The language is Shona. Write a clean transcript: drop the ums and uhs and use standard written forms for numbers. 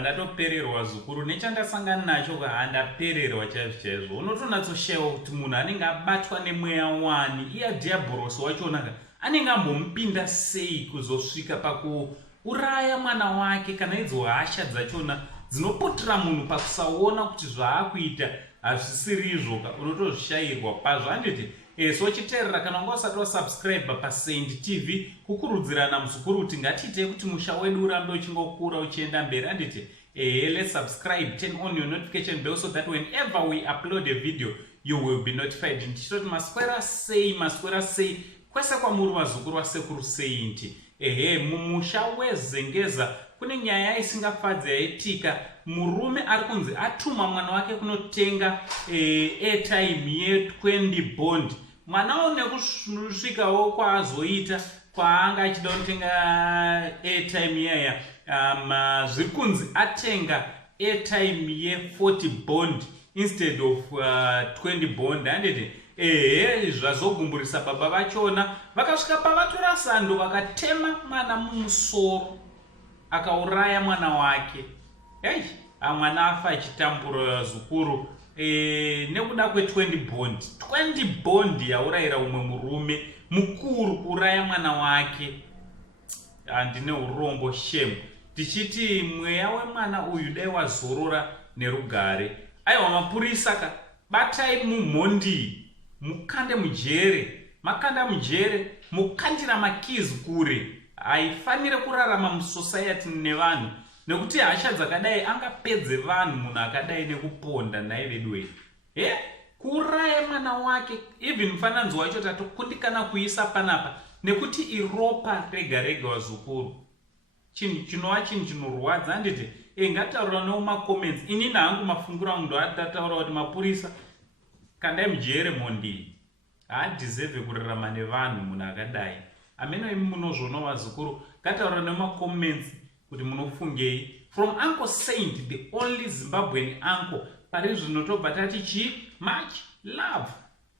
ndatopererwa zukuru nechandasangana nacho handapererwa chaizvo. Unotonatsoshayiwa kuti munhu anenge abatwa nemweya wani iya Diabolos wachona anenge ambomupinda sei kuzosvika pakuuraya mwana wake kana idzo hasha dzachona dzinoputira munhu pakusaona kuti zvaakuita hazvisiri izvo. Unotozvishayirwa pazvo. Handiti so chiteerera kana wanga usati wasubscribe paSaint TV kukurudzirana muzukuru kuti ngatiite kuti musha wedu urambe uchingokura uchienda mberi. Handiti let's subscribe, turn on your notification bell so that whenever we upload a video you will be notified. Ndichitoti maswera sei kwese kwamuri vazukuru vasekuru Saint. Mumusha wezengeza kune nyaya isingafadzi yaitika. Murume ari kunzi atuma mwana wake kunotenga airtime ye20 bond. Mwana nekusvikawo kwaazoita kwaanga achida kutenga airtime yaya zviri kunzi atenga airtime ye40 bond instead of 20 bond. Handiti zvazogumburisa baba vachona vakasvika pavatora sando vakatema mwana mumusoro akauraya mwana wake. Mwana afa achitambura zukuru nekuda kwe20 bond. 20 bond yaurayira umwe murume mukuru kuraya mwana wake. Handine urombo shame. Tichiti mweya wemwana uyu dai wazorora nerugare. Aiwa mapurisa batai mumhondi mukande mujere. Makanda mujere mukandira makizi kure. Haifanire kurarama musociety nevanhu nekuti hasha dzakadai angapedze vanhu munhu akadai nekuponda naye vedwe. Kuuraya mwana wake even mufananidzo wacho tatokundikana kuisa panapa nekuti iropa rega rega wazukuru. Chinhu chinorwadza. Handiti ngataura newo macomments. Inini hangu mafunguro angu ndoatataura kuti mapurisa kandai mujere mhondi haadhiserve kurarama nevanhu munhu akadai. Ameno imi munozvoona vazukuru. Ngataura nemacomments kuti munofungei. From Uncle Saint, the only Zimbabwean uncle. Pari zvino tobva tati much love.